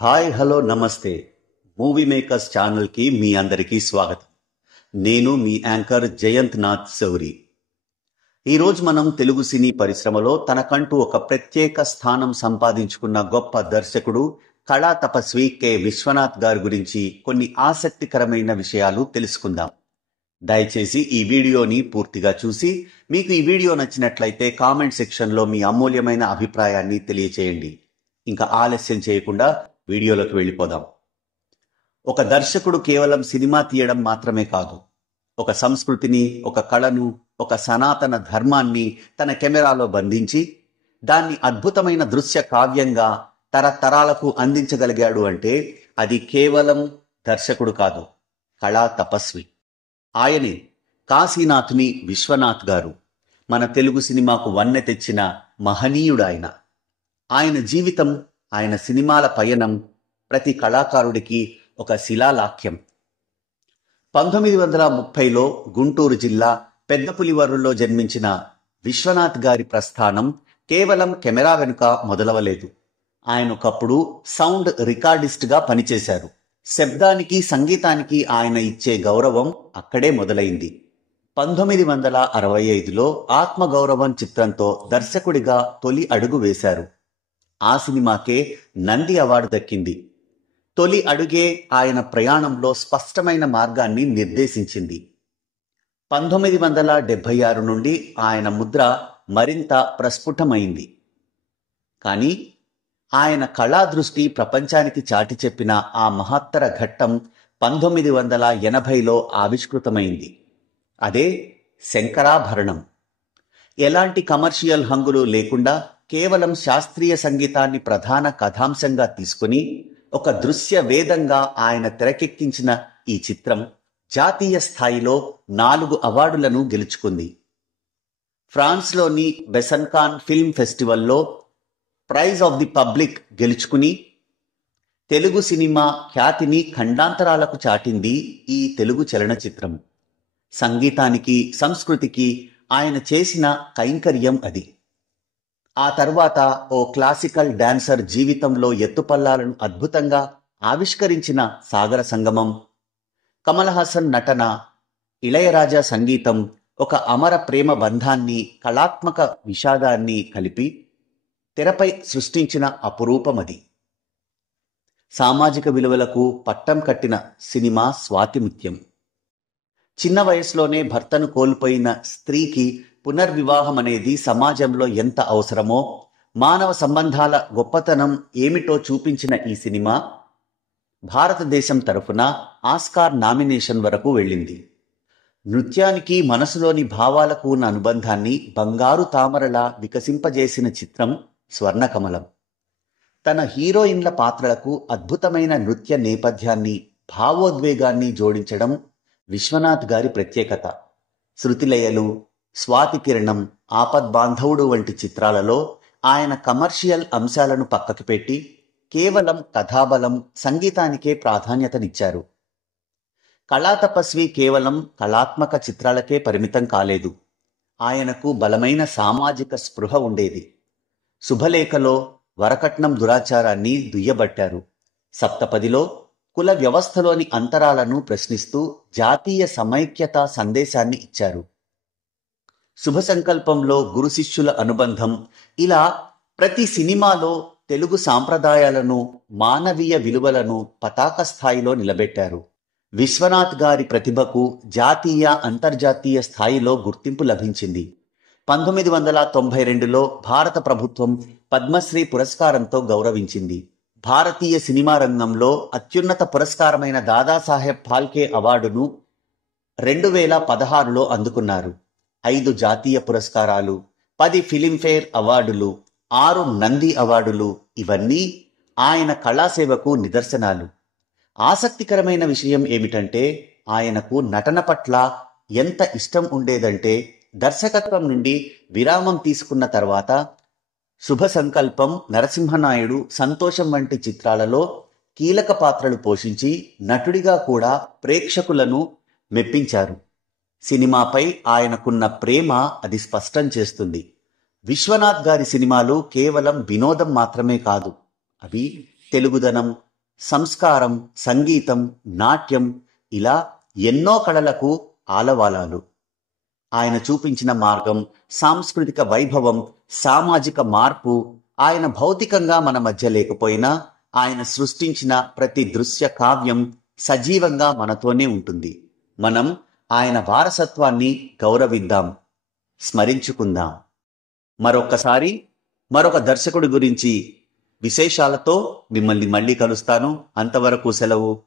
Hi hello నమస్తే. Movie makers ఛానల్కి మీ అందరికీ స్వాగతం. నేను మీ యాంకర్ జయంత్ నాథ్ శౌరి. ఈరోజు మనం తెలుగు సినీ పరిశ్రమలో తనకంటూ ఒక ప్రత్యేక స్థానం సంపాదించుకున్న గొప్ప దర్శకుడు కళా తపస్వి కె విశ్వనాథ్ గారి గురించి కొన్ని ఆసక్తికరమైన విషయాలు తెలుసుకుందాం. దయచేసి ఈ వీడియోని పూర్తిగా చూసి మీకు ఈ వీడియో నచ్చినట్లయితే కామెంట్ సెక్షన్లో మీ అమూల్యమైన అభిప్రాయాన్ని తెలియచేయండి. ఇంకా ఆలస్యం చేయకుండా వీడియోలోకి వెళ్ళిపోదాం. ఒక దర్శకుడు కేవలం సినిమా తీయడం మాత్రమే కాదు, ఒక సంస్కృతిని, ఒక కళను, ఒక సనాతన ధర్మాన్ని తన కెమెరాలో బంధించి దాన్ని అద్భుతమైన దృశ్య కావ్యంగా తరతరాలకు అందించగలిగాడు అంటే అది కేవలం దర్శకుడు కాదు, కళా తపస్వి. ఆయనే కాశీనాథుని విశ్వనాథ్ గారు. మన తెలుగు సినిమాకు వన్నె తెచ్చిన మహనీయుడాయన. ఆయన జీవితం, ఆయన సినిమాల పయనం ప్రతి కళాకారుడికి ఒక శిలాలాఖ్యం. 1930లో గుంటూరు జిల్లా పెద్దపులివరులో జన్మించిన విశ్వనాథ్ గారి ప్రస్థానం కేవలం కెమెరా వెనుక మొదలవలేదు. ఆయన ఒకప్పుడు సౌండ్ రికార్డిస్ట్గా పనిచేశారు. శబ్దానికి, సంగీతానికి ఆయన ఇచ్చే గౌరవం అక్కడే మొదలైంది. 1965లో ఆత్మగౌరవం చిత్రంతో దర్శకుడిగా తొలి అడుగు వేశారు. ఆ సినిమాకే నంది అవార్డు దక్కింది. తొలి అడుగే ఆయన ప్రయాణంలో స్పష్టమైన మార్గాన్ని నిర్దేశించింది. 1976 నుండి ఆయన ముద్ర మరింత ప్రస్ఫుటమైంది. కానీ ఆయన కళా దృష్టి ప్రపంచానికి చాటి చెప్పిన ఆ మహత్తర ఘట్టం 1980లో ఆవిష్కృతమైంది. అదే శంకరాభరణం. ఎలాంటి కమర్షియల్ హంగులు లేకుండా కేవలం శాస్త్రీయ సంగీతాన్ని ప్రధాన కథాంశంగా తీసుకుని ఒక దృశ్య వేదంగా ఆయన తెరకెక్కించిన ఈ చిత్రం జాతీయ స్థాయిలో 4 అవార్డులను గెలుచుకుంది. ఫ్రాన్స్లోని బెసన్కాన్ ఫిల్మ్ ఫెస్టివల్లో ప్రైజ్ ఆఫ్ ది పబ్లిక్ గెలుచుకుని తెలుగు సినిమా ఖ్యాతిని ఖండాంతరాలకు చాటింది ఈ తెలుగు చలనచిత్రం. సంగీతానికి, సంస్కృతికి ఆయన చేసిన కైంకర్యం అది. ఆ తర్వాత ఓ క్లాసికల్ డాన్సర్ జీవితంలో ఎత్తుపల్లాలను అద్భుతంగా ఆవిష్కరించిన సాగర సంగమం, కమల్ హాసన్ నటన, ఇళయరాజా సంగీతం ఒక అమర ప్రేమ బంధాన్ని, కళాత్మక విషాదాన్ని కలిపి తెరపై సృష్టించిన అపురూపమది. సామాజిక విలువలకు పట్టం కట్టిన సినిమా స్వాతిముత్యం. చిన్న వయసులోనే భర్తను కోల్పోయిన స్త్రీకి పునర్వివాహం అనేది సమాజంలో ఎంత అవసరమో, మానవ సంబంధాల గొప్పతనం ఏమిటో చూపించిన ఈ సినిమా భారతదేశం తరఫున ఆస్కార్ నామినేషన్ వరకు వెళ్ళింది. నృత్యానికి, మనసులోని భావాలకు ఉన్న అనుబంధాన్ని బంగారు తామరలా వికసింపజేసిన చిత్రం స్వర్ణకమలం. తన హీరోయిన్ల పాత్రలకు అద్భుతమైన నృత్య నేపథ్యాన్ని, భావోద్వేగాన్ని జోడించడం విశ్వనాథ్ గారి ప్రత్యేకత. శృతిలయలు, స్వాతికిరణం, ఆపద్బాంధవుడు వంటి చిత్రాలలో ఆయన కమర్షియల్ అంశాలను పక్కకు పెట్టి కేవలం కథాబలం, సంగీతానికే ప్రాధాన్యతనిచ్చారు. కళా తపస్వి కేవలం కళాత్మక చిత్రాలకే పరిమితం కాలేదు. ఆయనకు బలమైన సామాజిక స్పృహ ఉండేది. శుభలేఖలో వరకట్నం దురాచారాన్ని దుయ్యబట్టారు. సప్తపదిలో కుల వ్యవస్థలోని అంతరాలను ప్రశ్నిస్తూ జాతీయ సమైక్యతా సందేశాన్ని ఇచ్చారు. శుభ సంకల్పంలో గురు శిష్యుల అనుబంధం, ఇలా ప్రతి సినిమాలో తెలుగు సాంప్రదాయాలను, మానవీయ విలువలను పతాక స్థాయిలో నిలబెట్టారు. విశ్వనాథ్ గారి ప్రతిభకు జాతీయ, అంతర్జాతీయ స్థాయిలో గుర్తింపు లభించింది. 1992లో భారత ప్రభుత్వం పద్మశ్రీ పురస్కారంతో గౌరవించింది. భారతీయ సినిమా రంగంలో అత్యున్నత పురస్కారమైన దాదాసాహెబ్ ఫాల్కే అవార్డును 2016లో అందుకున్నారు. 5 జాతీయ పురస్కారాలు, 10 ఫిలింఫేర్ అవార్డులు, 6 నంది అవార్డులు, ఇవన్నీ ఆయన కళాసేవకు నిదర్శనాలు. ఆసక్తికరమైన విషయం ఏమిటంటే ఆయనకు నటన పట్ల ఎంత ఇష్టం ఉండేదంటే దర్శకత్వం నుండి విరామం తీసుకున్న తర్వాత శుభ సంకల్పం, నరసింహనాయుడు, సంతోషం వంటి చిత్రాలలో కీలక పాత్రలు పోషించి నటుడిగా కూడా ప్రేక్షకులను మెప్పించారు. సినిమాపై ఆయనకున్న ప్రేమ అది స్పష్టం చేస్తుంది. విశ్వనాథ్ గారి సినిమాలు కేవలం వినోదం మాత్రమే కాదు, అవి తెలుగుదనం, సంస్కారం, సంగీతం, నాట్యం ఇలా ఎన్నో కళలకు ఆలవాలాలు. ఆయన చూపించిన మార్గం, సాంస్కృతిక వైభవం, సామాజిక మార్పు ఆయన భౌతికంగా మన మధ్య లేకపోయినా ఆయన సృష్టించిన ప్రతి దృశ్య కావ్యం సజీవంగా మనతోనే ఉంటుంది. మనం ఆయన వారసత్వాన్ని గౌరవిద్దాం, స్మరించుకుందాం. మరొక్కసారి మరొక దర్శకుడి గురించి విశేషాలతో మిమ్మల్ని మళ్ళీ కలుస్తాను. అంతవరకు సెలవు.